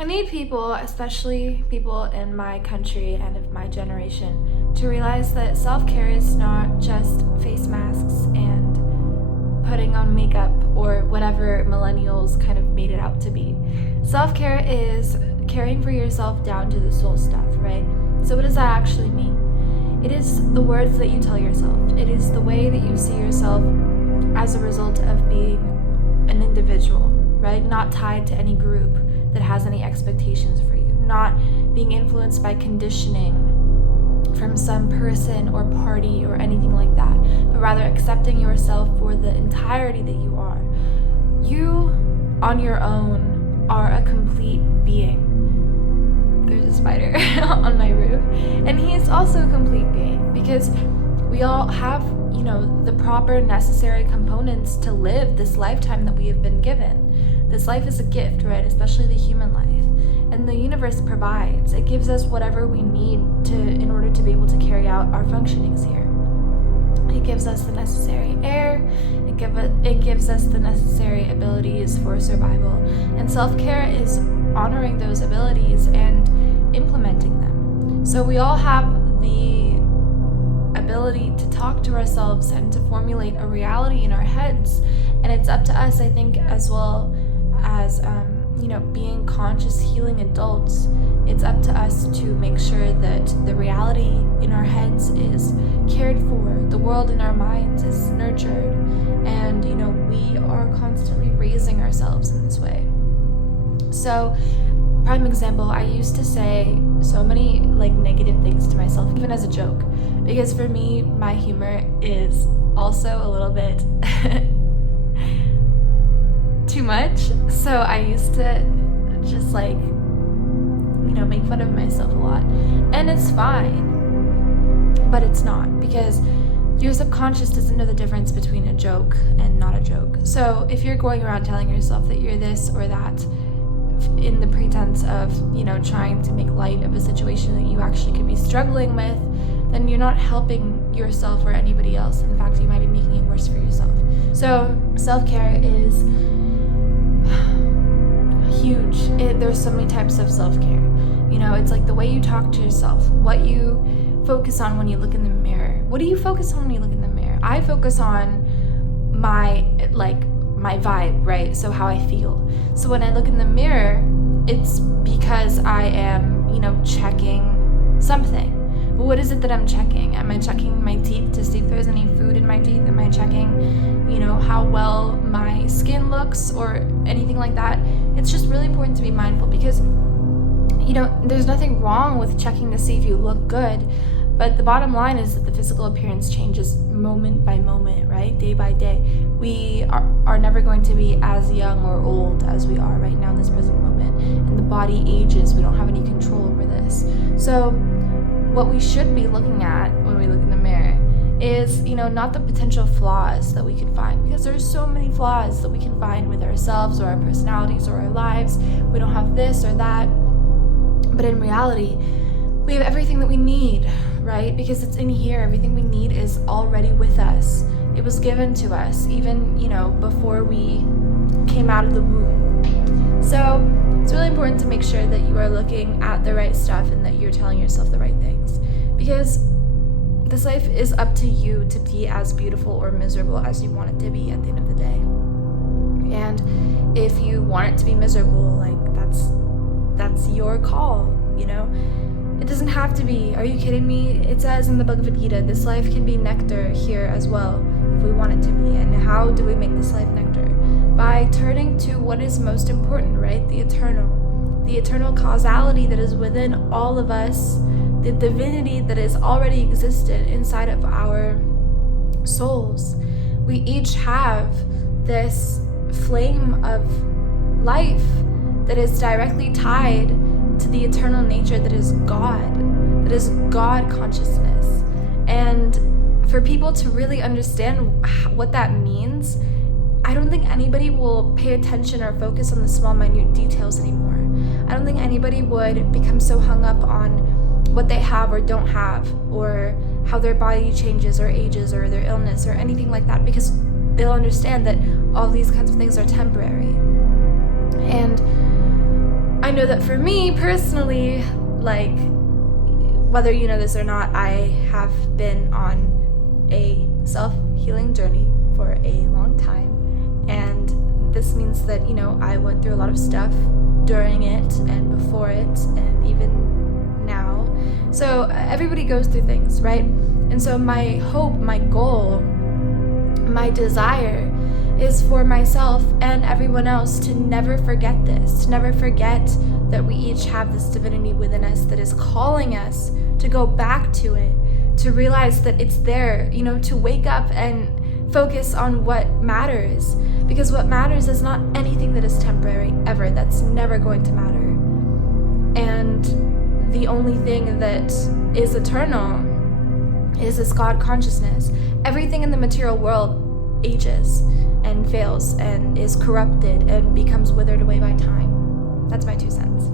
I need people, especially people in my country and of my generation, to realize that self-care is not just face masks and putting on makeup or whatever millennials kind of made it out to be. Self-care is caring for yourself down to the soul stuff, right? So what does that actually mean? It is the words that you tell yourself. It is the way that you see yourself as a result of being an individual, right? Not tied to any group that has any expectations for you. Not being influenced by conditioning from some person or party or anything like that, but rather accepting yourself for the entirety that you are. You, on your own, are a complete being. There's a spider on my roof, and he is also a complete being, because we all have, the proper necessary components to live this lifetime that we have been given. This life is a gift, right? Especially the human life. And the universe provides. It gives us whatever we need in order to be able to carry out our functionings here. It gives us the necessary air. It gives us the necessary abilities for survival. And self-care is honoring those abilities and implementing them. So we all have the ability to talk to ourselves and to formulate a reality in our heads. And it's up to us, I think, as well as being conscious, healing adults. It's up to us to make sure that the reality in our heads is cared for, the world in our minds is nurtured, and we are constantly raising ourselves in this way. So, prime example, I used to say so many negative things to myself, even as a joke, because for me, my humor is also a little bit too much. So I used to just make fun of myself a lot, and it's fine, but it's not, because your subconscious doesn't know the difference between a joke and not a joke. So if you're going around telling yourself that you're this or that in the pretense of trying to make light of a situation that you actually could be struggling with, then you're not helping yourself or anybody else. In fact, you might be making it worse for yourself. So self-care is huge. There's so many types of self-care. It's like the way you talk to yourself, what you focus on when you look in the mirror. What do you focus on when you look in the mirror? I focus on my vibe, right? So how I feel. So when I look in the mirror, it's because I am, checking something. But what is it that I'm checking? Am I checking my teeth to see if there's any food in my teeth? Am I checking, how well my skin looks or anything like that? It's just really important to be mindful, because, there's nothing wrong with checking to see if you look good. But the bottom line is that the physical appearance changes moment by moment, right? Day by day. We are never going to be as young or old as we are right now in this present moment. And the body ages. We don't have any control over this. So what we should be looking at when we look in the mirror is, not the potential flaws that we could find, because there's so many flaws that we can find with ourselves or our personalities or our lives. We don't have this or that. But in reality, we have everything that we need, right? Because it's in here. Everything we need is already with us. It was given to us even, before we came out of the womb. So it's really important to make sure that you are looking at the right stuff and that you're telling yourself the right things. Because this life is up to you to be as beautiful or miserable as you want it to be at the end of the day. And if you want it to be miserable, that's your call, It doesn't have to be. Are you kidding me? It says in the Bhagavad Gita, this life can be nectar here as well, if we want it to be. And how do we make this life nectar? By turning to what is most important, right? The eternal causality that is within all of us, the divinity that is already existent inside of our souls. We each have this flame of life that is directly tied to the eternal nature that is God consciousness. And for people to really understand what that means, I don't think anybody will pay attention or focus on the small, minute details anymore. I don't think anybody would become so hung up on what they have or don't have, or how their body changes or ages or their illness or anything like that, because they'll understand that all these kinds of things are temporary. And I know that for me personally, like, whether you know this or not, I have been on a self-healing journey for a long time, and this means that, you know, I went through a lot of stuff during it and before it and even now. So everybody goes through things, right? And so my hope, my goal, my desire is for myself and everyone else to never forget this, to never forget that we each have this divinity within us that is calling us to go back to it, to realize that it's there, you know, to wake up and focus on what matters. Because what matters is not anything that is temporary, ever. That's never going to matter. And the only thing that is eternal is this God consciousness. Everything in the material world ages and fails and is corrupted and becomes withered away by time. That's my 2 cents.